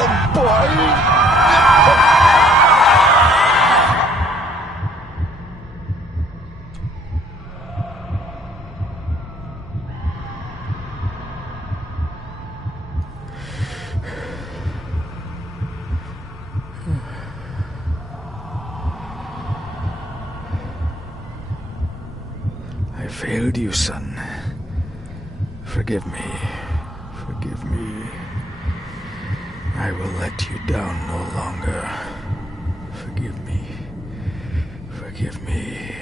them, boy! I failed you, son. Forgive me. Forgive me. I will let you down no longer. Forgive me. Forgive me.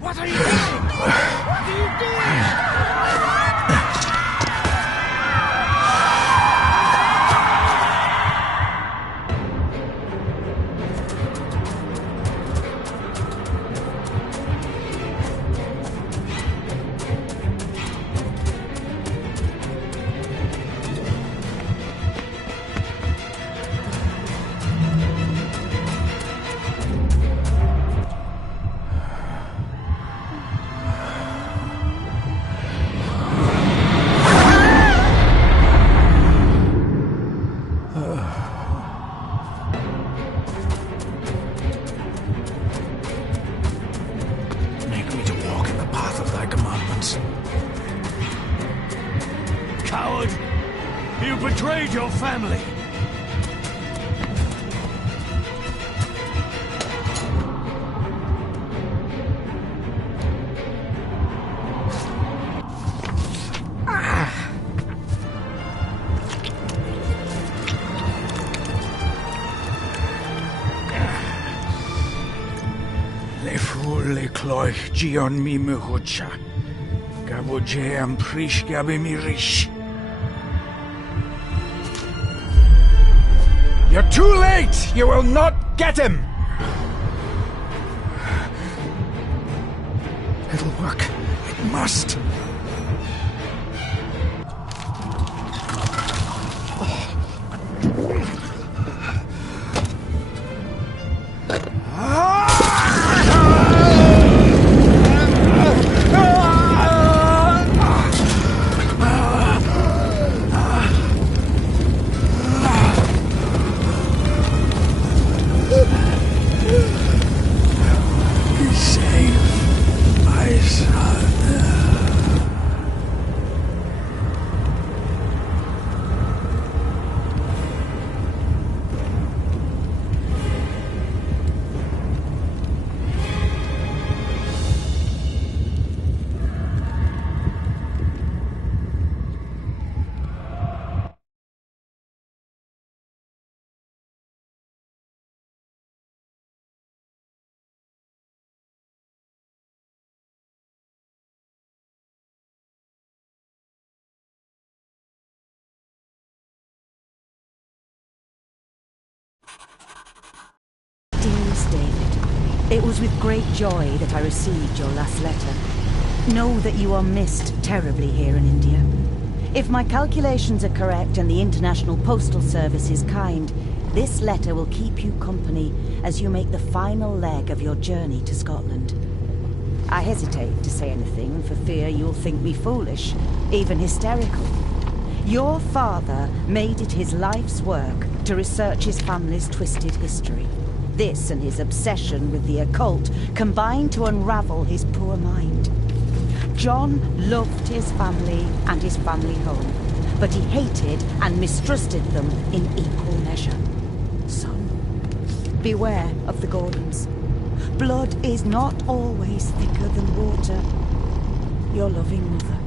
What are you doing? What are you doing? Coward! You betrayed your family! Le fulle cloich gion mi muhucha. Gaboje am prish gabe mi rish. You're too late! You will not get him! It'll work. It must. Dearest David, it was with great joy that I received your last letter. Know that you are missed terribly here in India. If my calculations are correct and the International Postal Service is kind, this letter will keep you company as you make the final leg of your journey to Scotland. I hesitate to say anything for fear you'll think me foolish, even hysterical. Your father made it his life's work to research his family's twisted history. This and his obsession with the occult combined to unravel his poor mind. John loved his family and his family home, but he hated and mistrusted them in equal measure. Son, beware of the Gordons. Blood is not always thicker than water. Your loving mother.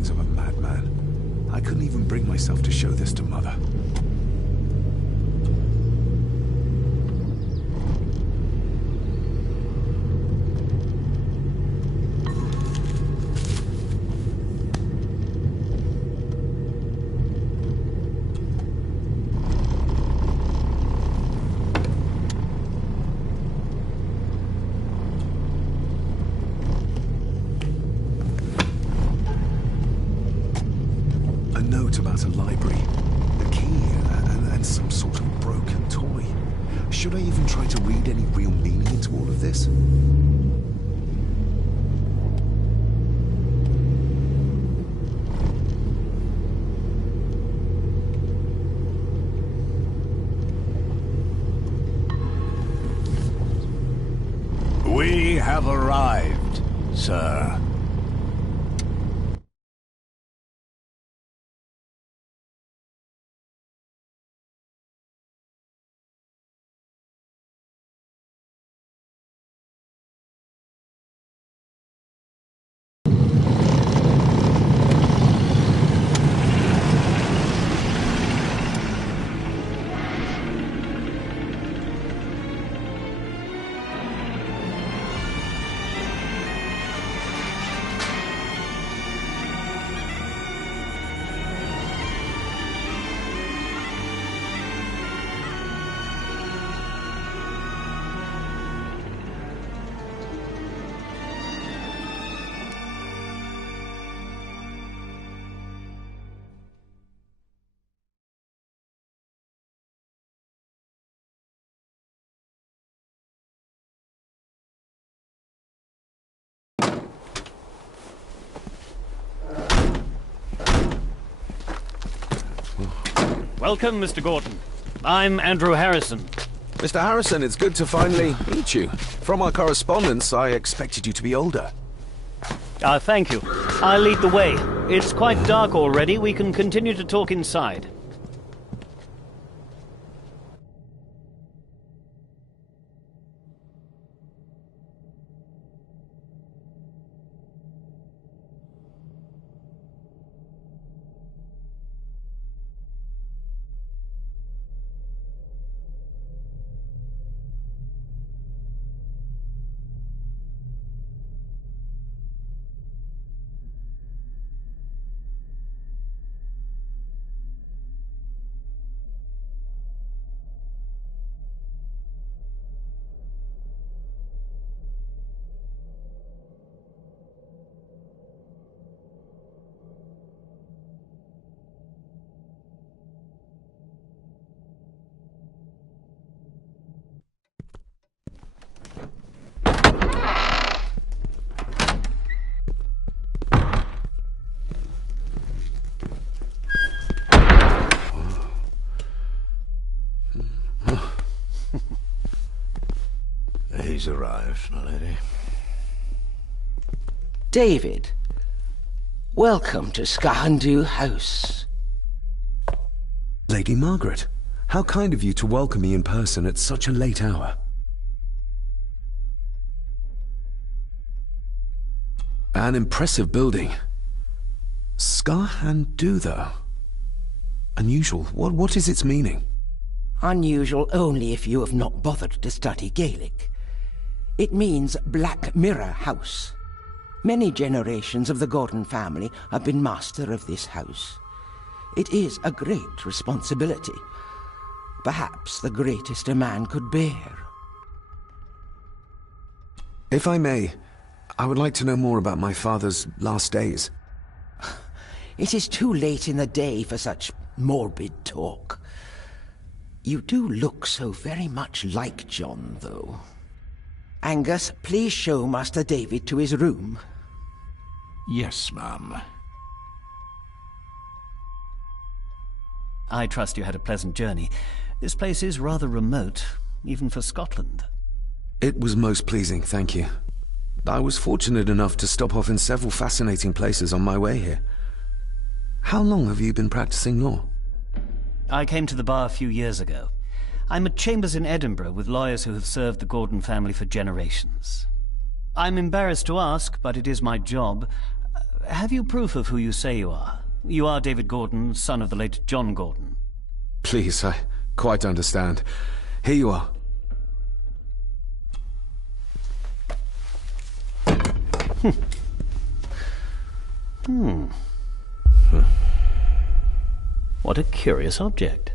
Of a madman. I couldn't even bring myself to show this to Mother. A note about a library, a key, and some sort of broken toy. Should I even try to read any real meaning into all of this? We have arrived, sir. Welcome, Mr. Gordon. I'm Andrew Harrison. Mr. Harrison, it's good to finally meet you. From our correspondence, I expected you to be older. Thank you. I'll lead the way. It's quite dark already. We can continue to talk inside. He's arrived, my lady. David, welcome to Skahandu House. Lady Margaret, how kind of you to welcome me in person at such a late hour. An impressive building. Skahandu, though. Unusual. What is its meaning? Unusual only if you have not bothered to study Gaelic. It means Black Mirror House. Many generations of the Gordon family have been master of this house. It is a great responsibility. Perhaps the greatest a man could bear. If I may, I would like to know more about my father's last days. It is too late in the day for such morbid talk. You do look so very much like John, though. Angus, please show Master David to his room. Yes, ma'am. I trust you had a pleasant journey. This place is rather remote, even for Scotland. It was most pleasing, thank you. I was fortunate enough to stop off in several fascinating places on my way here. How long have you been practicing law? I came to the bar a few years ago. I'm at chambers in Edinburgh with lawyers who have served the Gordon family for generations. I'm embarrassed to ask, but it is my job. Have you proof of who you say you are? You are David Gordon, son of the late John Gordon. Please, I quite understand. Here you are. What a curious object.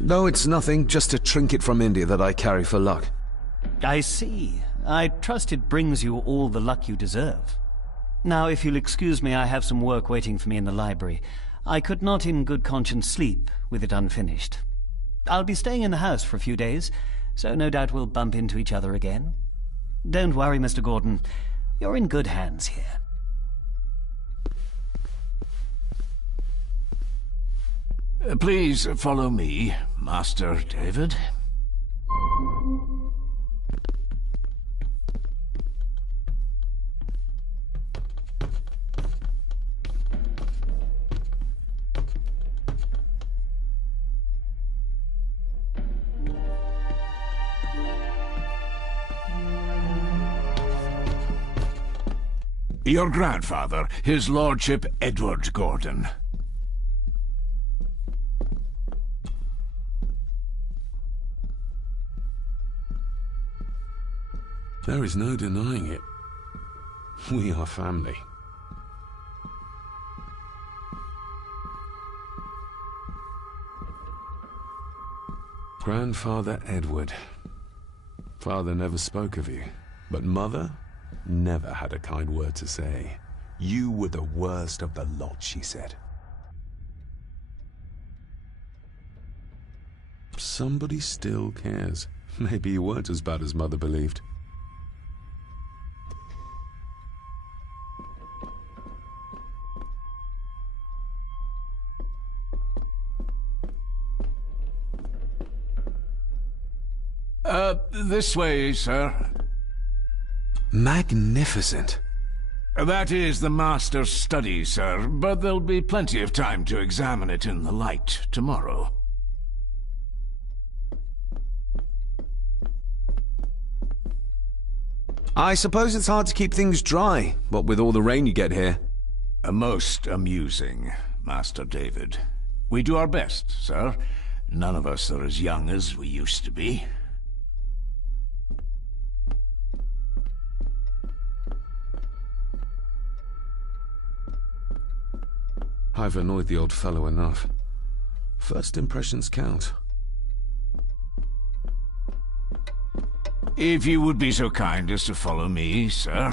No, it's nothing. Just a trinket from India that I carry for luck. I see. I trust it brings you all the luck you deserve. Now, if you'll excuse me, I have some work waiting for me in the library. I could not in good conscience sleep with it unfinished. I'll be staying in the house for a few days, so no doubt we'll bump into each other again. Don't worry, Mr. Gordon. You're in good hands here. Please follow me, Master David. Your grandfather, His Lordship Edward Gordon. There is no denying it. We are family. Grandfather Edward. Father never spoke of you, but Mother never had a kind word to say. You were the worst of the lot, she said. Somebody still cares. Maybe you weren't as bad as Mother believed. This way, sir. Magnificent. That is the Master's study, sir, but there'll be plenty of time to examine it in the light tomorrow. I suppose it's hard to keep things dry, what with all the rain you get here. Most amusing, Master David. We do our best, sir. None of us are as young as we used to be. I've annoyed the old fellow enough. First impressions count. If you would be so kind as to follow me, sir.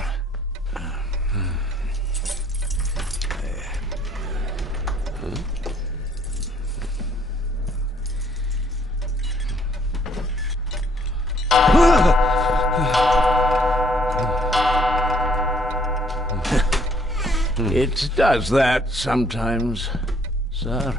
It does that sometimes, sir.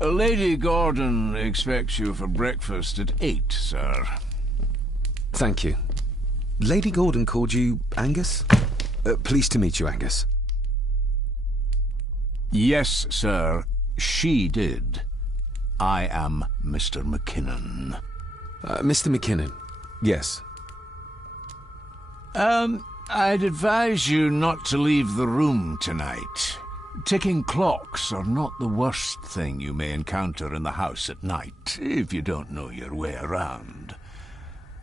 Lady Gordon expects you for breakfast at 8, sir. Thank you. Lady Gordon called you Angus? Pleased to meet you, Angus. Yes, sir. She did. I am Mr. McKinnon. Mr. McKinnon. Yes. I'd advise you not to leave the room tonight. Ticking clocks are not the worst thing you may encounter in the house at night, if you don't know your way around.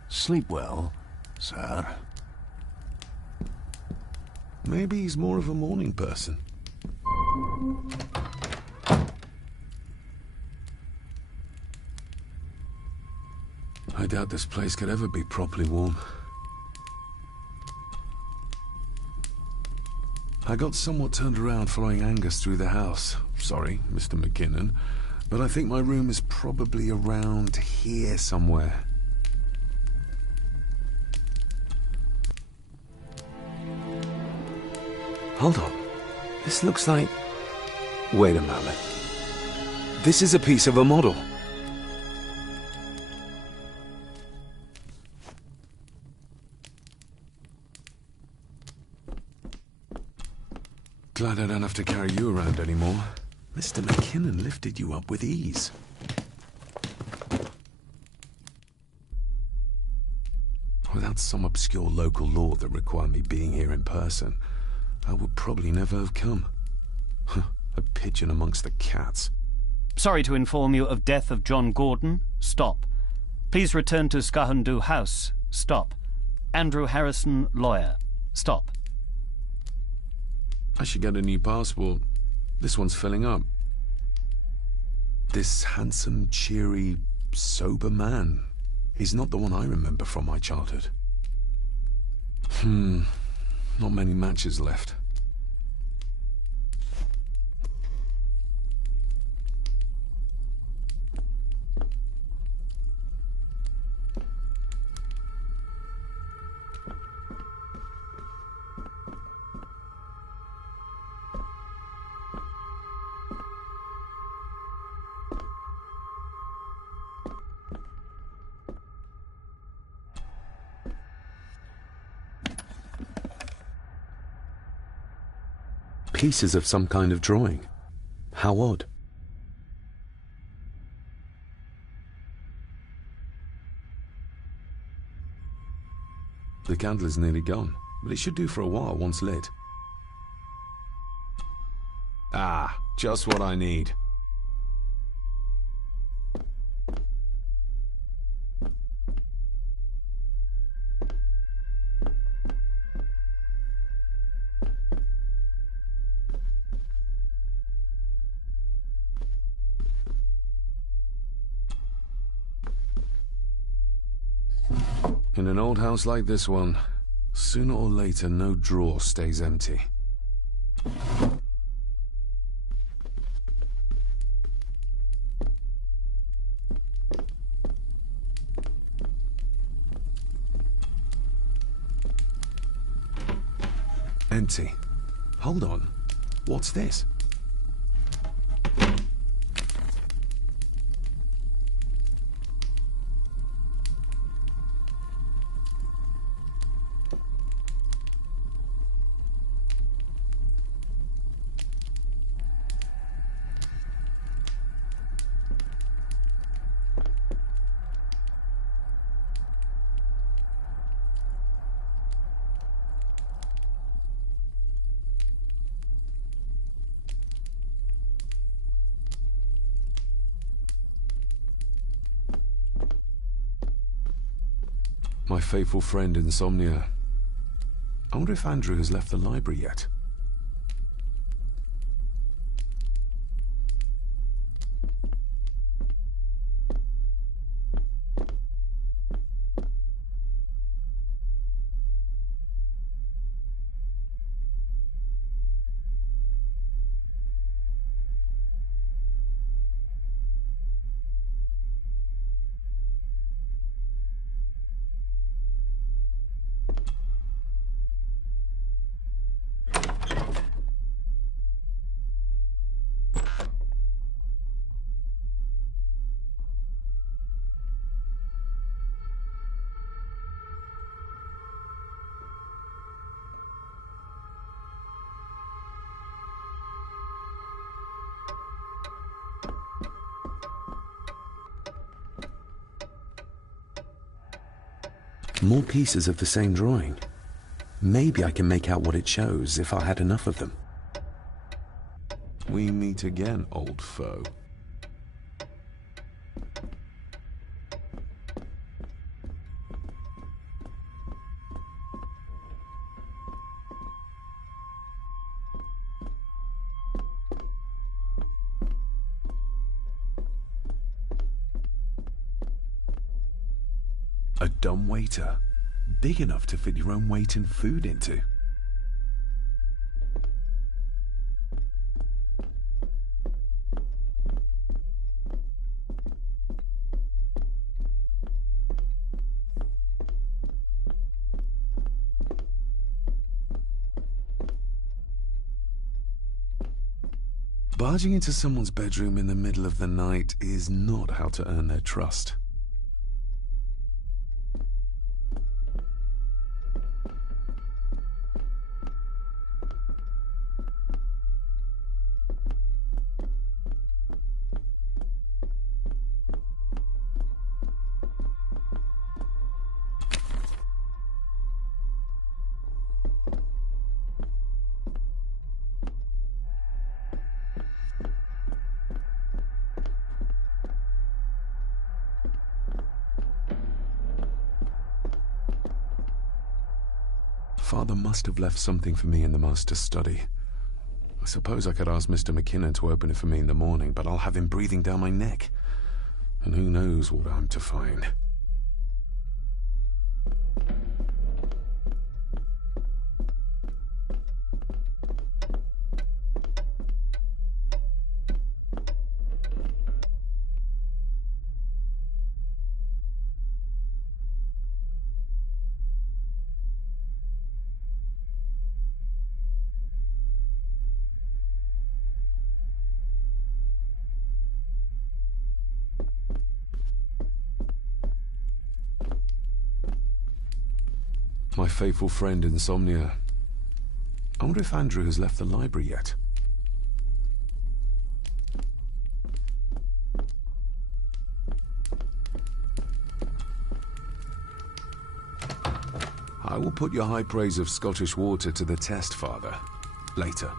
Sleep well, sir. Maybe he's more of a morning person. I doubt this place could ever be properly warm. I got somewhat turned around following Angus through the house. Sorry, Mr. McKinnon, but I think my room is probably around here somewhere. Hold on. This looks like... Wait a moment. This is a piece of a model. Glad I don't have to carry you around anymore. Mr. McKinnon lifted you up with ease. Without some obscure local law that required me being here in person, I would probably never have come. A pigeon amongst the cats. Sorry to inform you of death of John Gordon. Stop. Please return to Skahundu House. Stop. Andrew Harrison, lawyer. Stop. I should get a new passport. This one's filling up. This handsome, cheery, sober man. He's not the one I remember from my childhood. Not many matches left. Pieces of some kind of drawing. How odd. The candle's nearly gone, but it should do for a while once lit. Ah, just what I need. In an old house like this one, sooner or later no drawer stays empty. Empty. Hold on. What's this? My faithful friend Insomnia. I wonder if Andrew has left the library yet. More pieces of the same drawing. Maybe I can make out what it shows if I had enough of them. We meet again, old foe. A dumb waiter, big enough to fit your own weight in food into. Barging into someone's bedroom in the middle of the night is not how to earn their trust. father must have left something for me in the master's study. I suppose I could ask Mr. McKinnon to open it for me in the morning, but I'll have him breathing down my neck. And who knows what I'm to find. My faithful friend Insomnia. I wonder if Andrew has left the library yet. I will put your high praise of Scottish water to the test, Father. Later.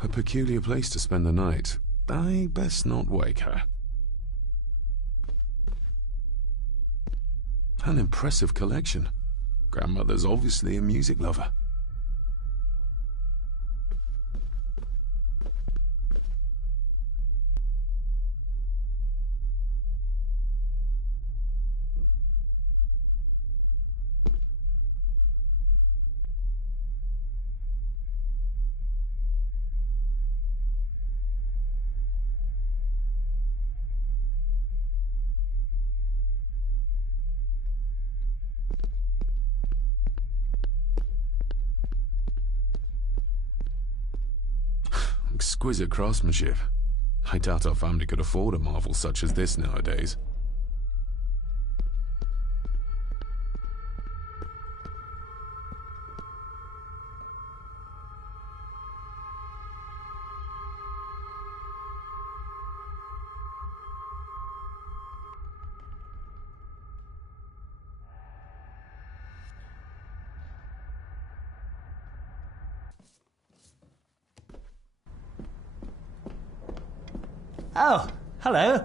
A peculiar place to spend the night. I best not wake her. An impressive collection. Grandmother's obviously a music lover. Exquisite craftsmanship. I doubt our family could afford a marvel such as this nowadays. Oh, hello.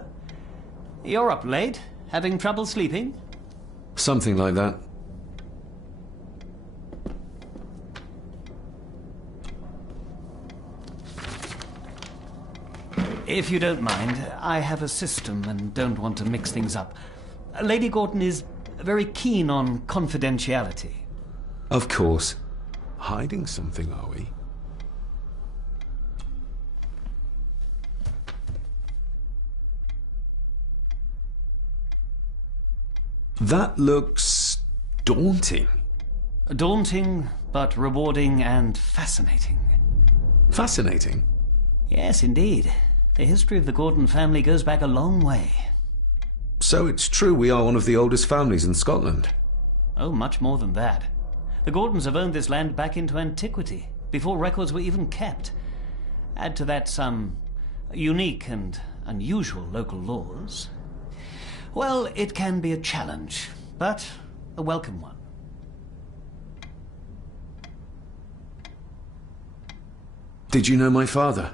You're up late? Having trouble sleeping? Something like that. If you don't mind, I have a system and don't want to mix things up. Lady Gordon is very keen on confidentiality. Of course. Hiding something, are we? That looks daunting. Daunting, but rewarding and fascinating. Fascinating? Yes, indeed. The history of the Gordon family goes back a long way. So it's true we are one of the oldest families in Scotland? Oh, much more than that. The Gordons have owned this land back into antiquity, before records were even kept. Add to that some unique and unusual local laws. Well, it can be a challenge, but a welcome one. Did you know my father?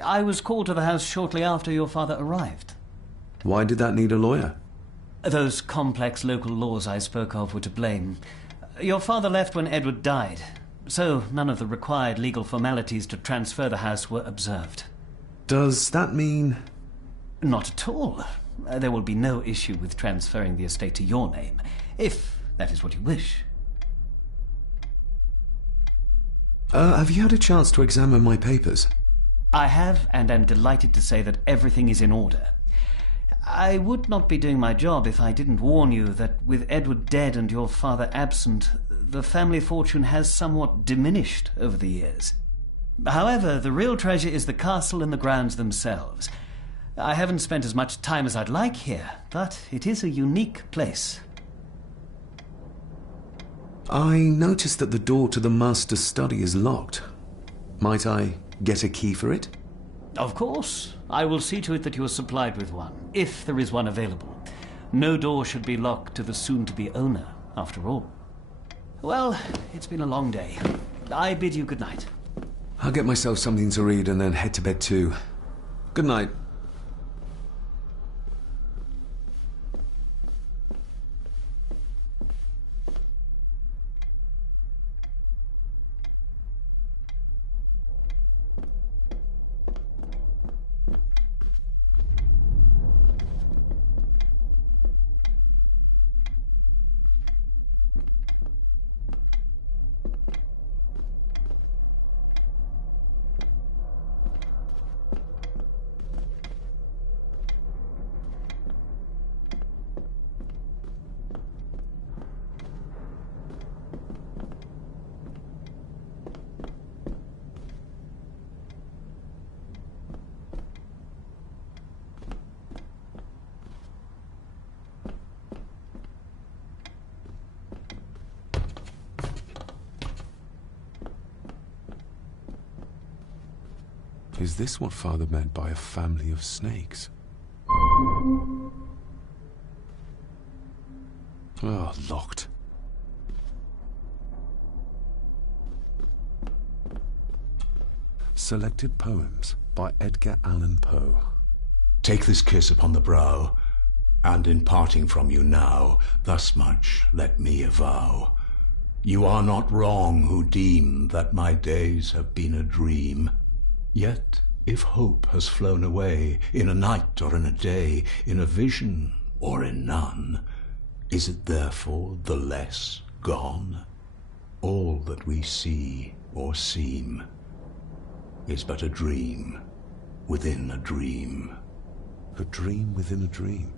I was called to the house shortly after your father arrived. Why did that need a lawyer? Those complex local laws I spoke of were to blame. Your father left when Edward died, so none of the required legal formalities to transfer the house were observed. Does that mean... Not at all. There will be no issue with transferring the estate to your name, if that is what you wish. Have you had a chance to examine my papers? I have, and am delighted to say that everything is in order. I would not be doing my job if I didn't warn you that with Edward dead and your father absent, the family fortune has somewhat diminished over the years. However, the real treasure is the castle and the grounds themselves. I haven't spent as much time as I'd like here, but it is a unique place. I noticed that the door to the master's study is locked. Might I get a key for it? Of course. I will see to it that you are supplied with one, if there is one available. No door should be locked to the soon-to-be owner, after all. Well, it's been a long day. I bid you good night. I'll get myself something to read and then head to bed too. Good night. Is this what Father meant by a family of snakes? Oh, locked. Selected Poems by Edgar Allan Poe. Take this kiss upon the brow, and in parting from you now, thus much let me avow. You are not wrong who deem that my days have been a dream. Yet, if hope has flown away, in a night or in a day, in a vision or in none, is it therefore the less gone? All that we see or seem is but a dream within a dream. A dream within a dream.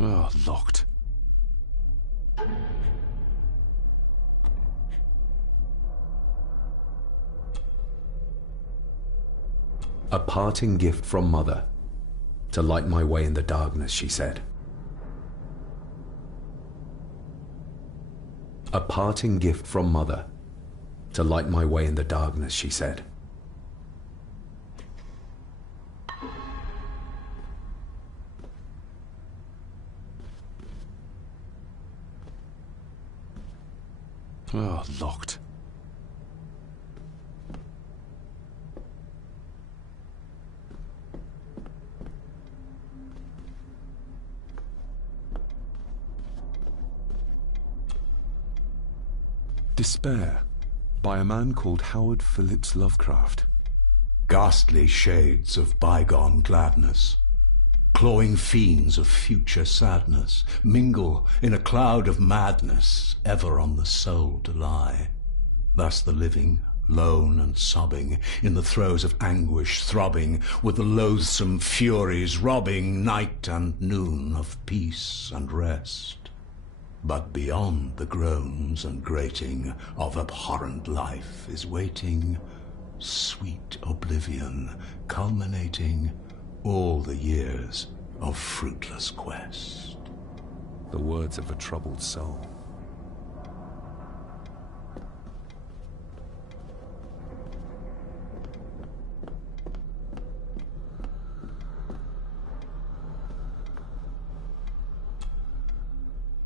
Oh, locked. A parting gift from Mother. To light my way in the darkness, she said. A parting gift from Mother. To light my way in the darkness, she said. Oh, locked. Despair, by a man called Howard Phillips Lovecraft. Ghastly shades of bygone gladness, clawing fiends of future sadness, mingle in a cloud of madness, ever on the soul to lie. Thus the living, lone and sobbing, in the throes of anguish throbbing, with the loathsome furies robbing night and noon of peace and rest. But beyond the groans and grating of abhorrent life is waiting sweet oblivion, culminating all the years of fruitless quest. The words of a troubled soul.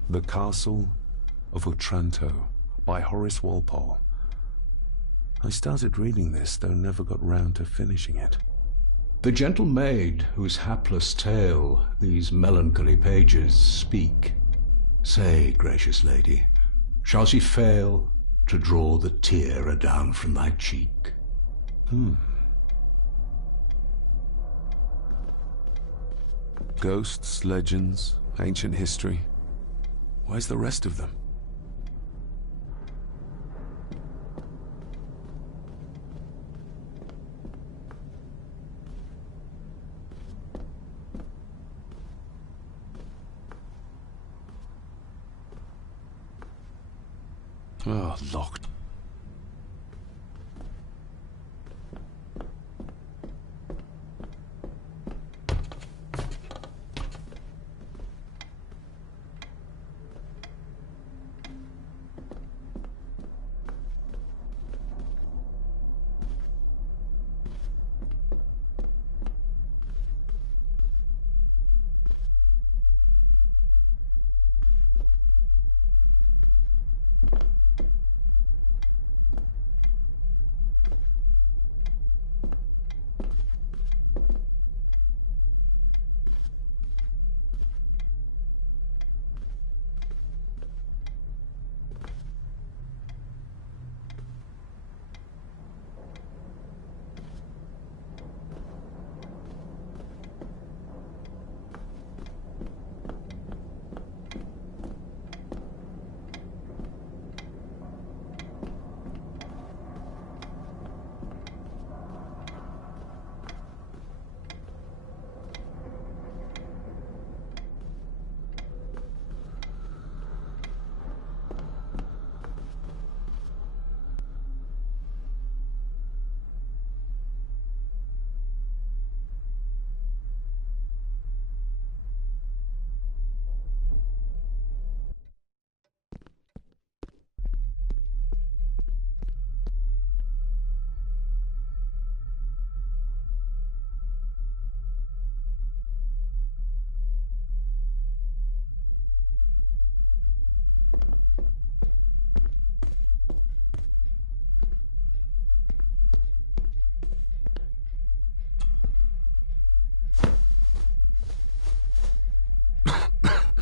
The Castle of Otranto by Horace Walpole. I started reading this, though never got round to finishing it. The gentle maid whose hapless tale these melancholy pages speak, say, gracious lady, shall she fail to draw the tear adown from thy cheek? Ghosts, legends, ancient history. Where's the rest of them? Oh, locked.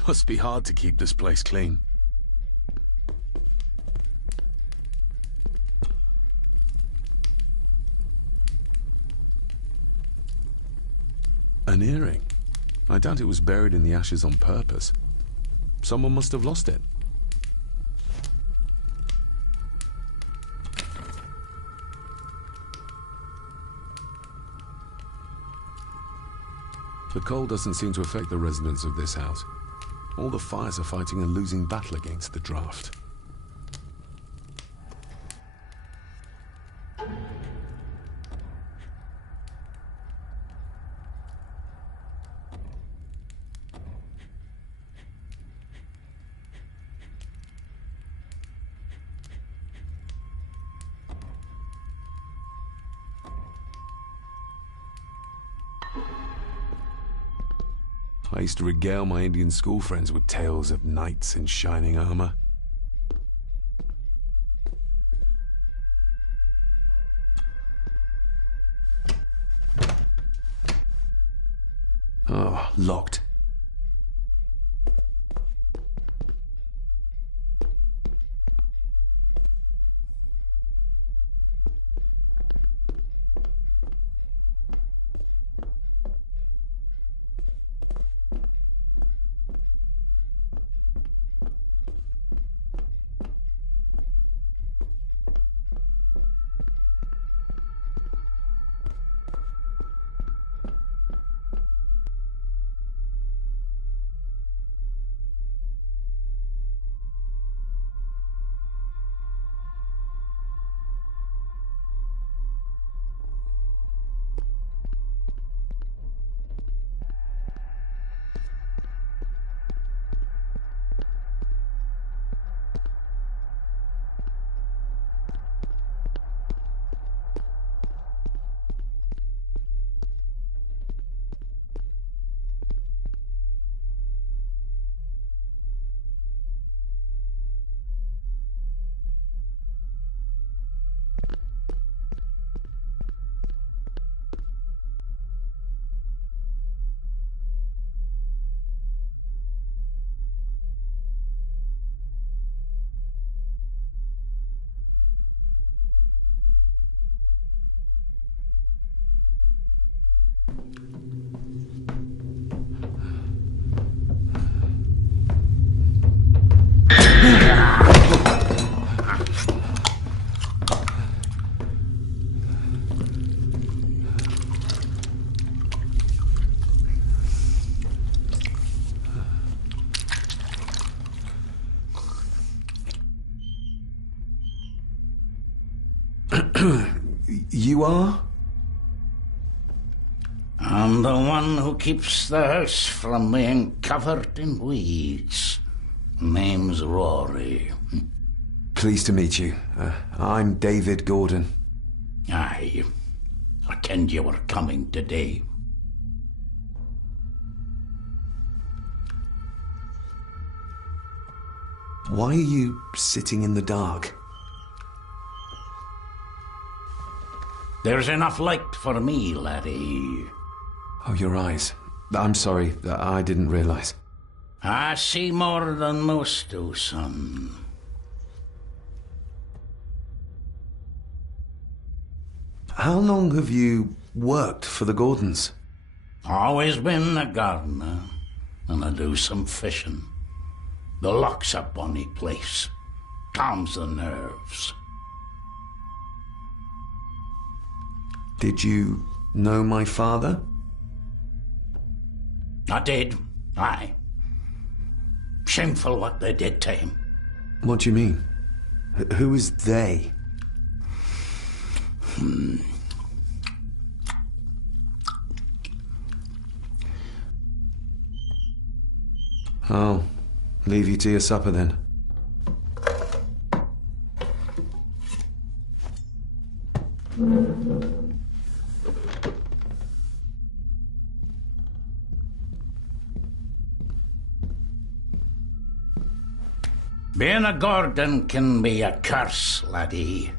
Must be hard to keep this place clean. An earring. I doubt it was buried in the ashes on purpose. Someone must have lost it. The cold doesn't seem to affect the residents of this house. All the fires are fighting a losing battle against the draft. I used to regale my Indian school friends with tales of knights in shining armor. Oh, locked. You are? I'm the one who keeps the house from being covered in weeds. Name's Rory. Pleased to meet you. I'm David Gordon. Aye. I kenned you were coming today. Why are you sitting in the dark? There's enough light for me, laddie. Oh, your eyes. I'm sorry, I didn't realize. I see more than most do, son. How long have you worked for the Gordons? Always been a gardener, and I do some fishing. The loch's a bonny place. Calms the nerves. Did you know my father? I did, aye. Shameful what they did to him. What do you mean? Who is they? I'll leave you to your supper then. Being a Gordon can be a curse, laddie.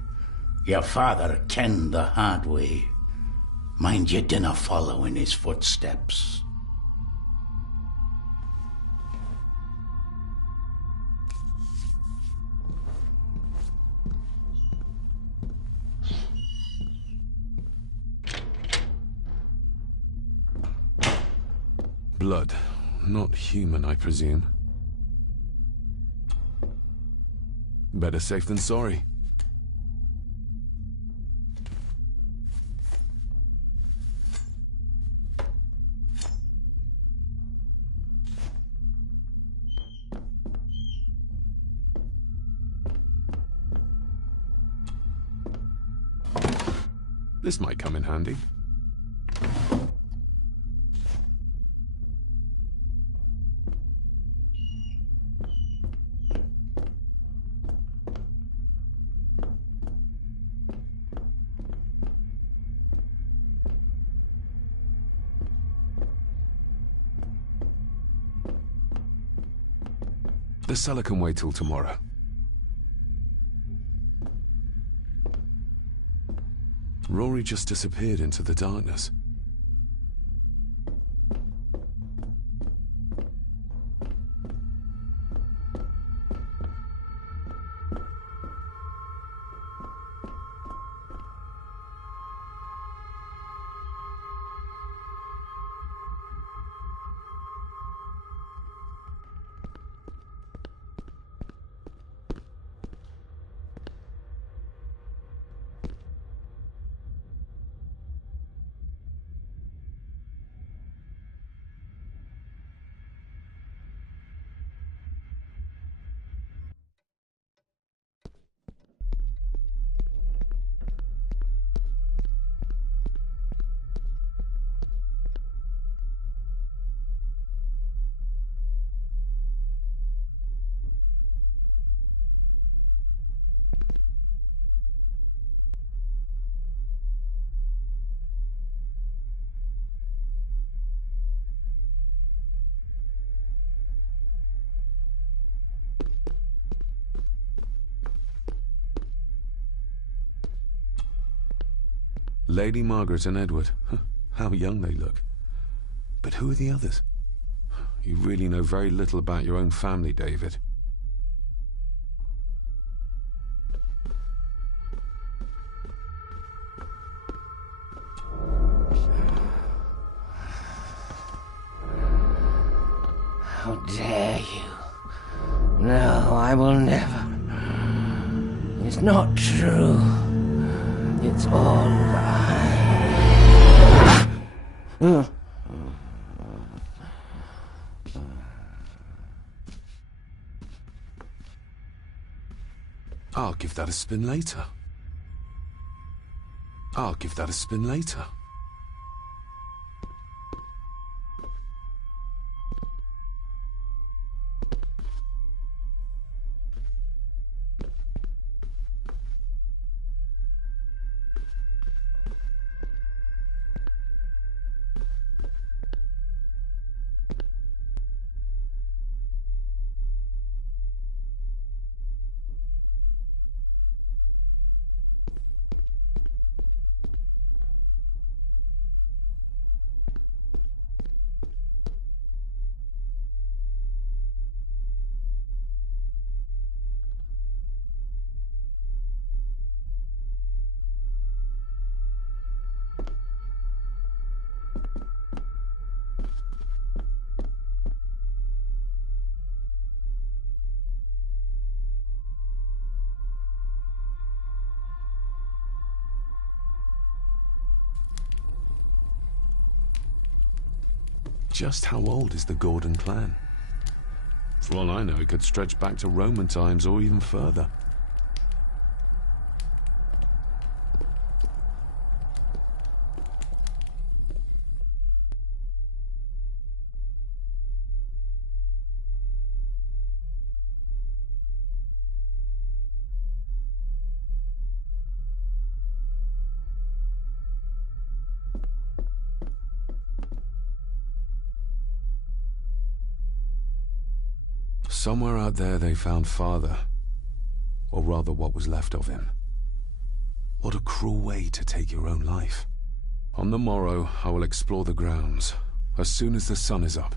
Your father kenned the hard way. Mind you dinna follow in his footsteps. Blood. Not human, I presume. Better safe than sorry. This might come in handy. The cellar can wait till tomorrow. Rory just disappeared into the darkness. Lady Margaret and Edward. How young they look. But who are the others? You really know very little about your own family, David. How dare you? No, I will never. It's not true. It's all lies. I'll give that a spin later. I'll give that a spin later. Just how old is the Gordon clan? For all I know, it could stretch back to Roman times or even further. Somewhere out there they found Father, or rather what was left of him. What a cruel way to take your own life. On the morrow, I will explore the grounds, as soon as the sun is up.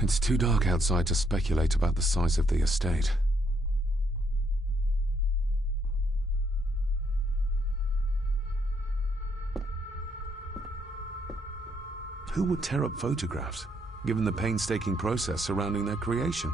It's too dark outside to speculate about the size of the estate. Who would tear up photographs, given the painstaking process surrounding their creation?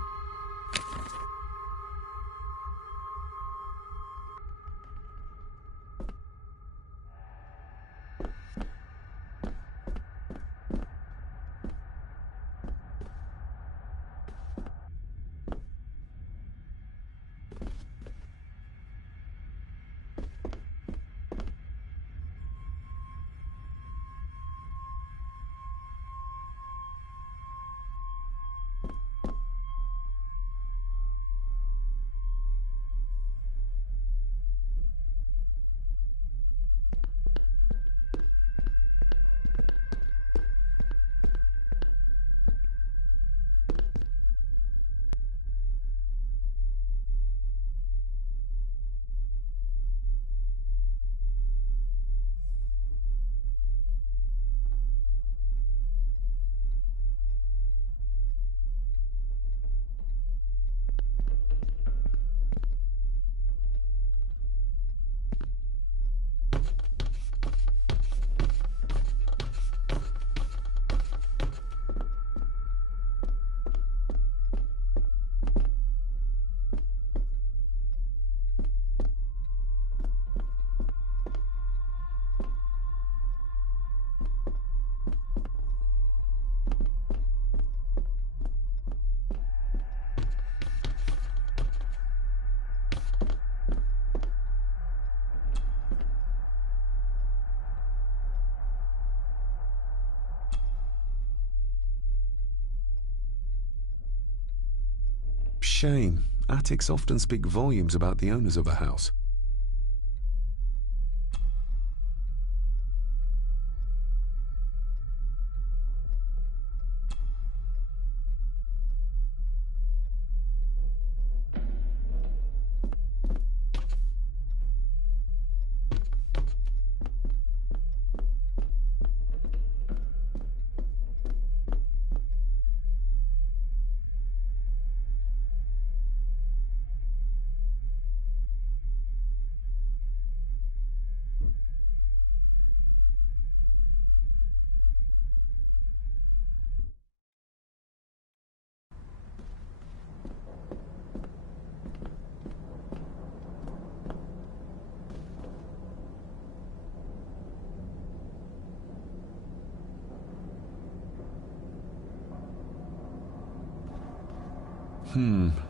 shame. Attics often speak volumes about the owners of a house.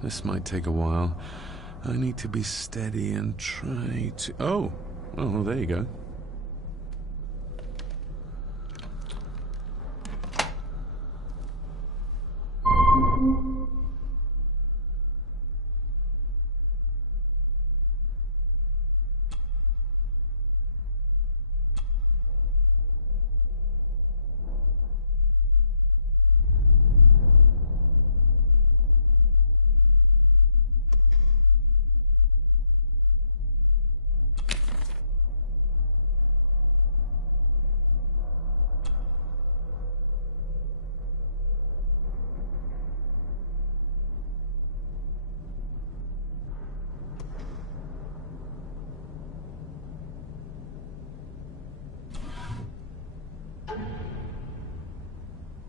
This might take a while. I need to be steady and try to... Oh, there you go.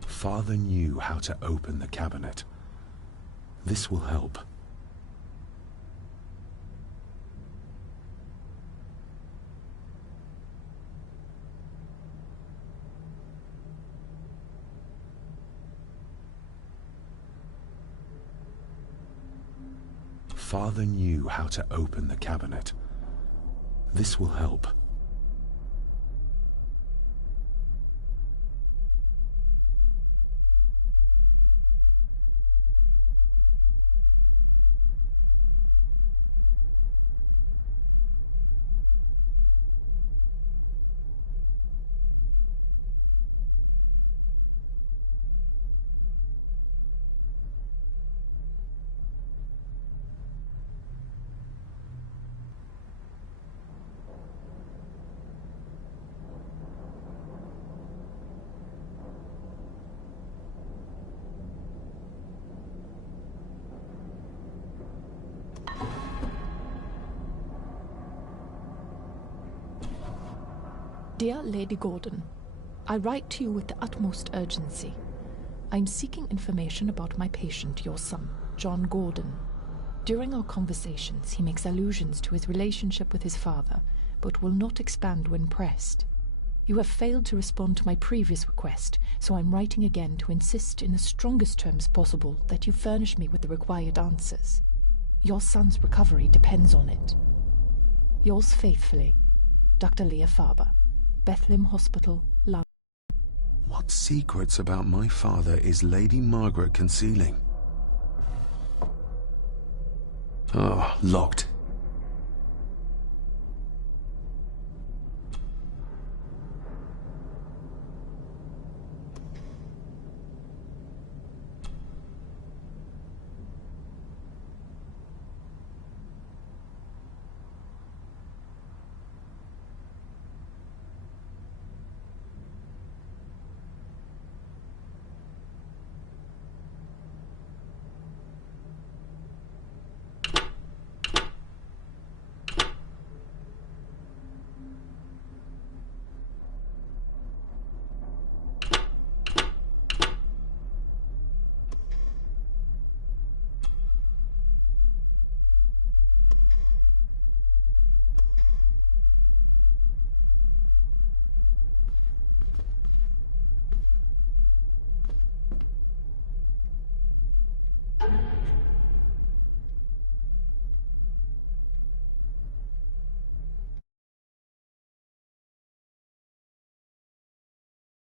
Father knew how to open the cabinet. This will help. Father knew how to open the cabinet. This will help. Dear Lady Gordon, I write to you with the utmost urgency. I am seeking information about my patient, your son, John Gordon. During our conversations, he makes allusions to his relationship with his father, but will not expand when pressed. You have failed to respond to my previous request, so I'm writing again to insist in the strongest terms possible that you furnish me with the required answers. Your son's recovery depends on it. Yours faithfully, Dr. Leah Farber, Bethlehem Hospital, London. What secrets about my father is Lady Margaret concealing? Oh, locked.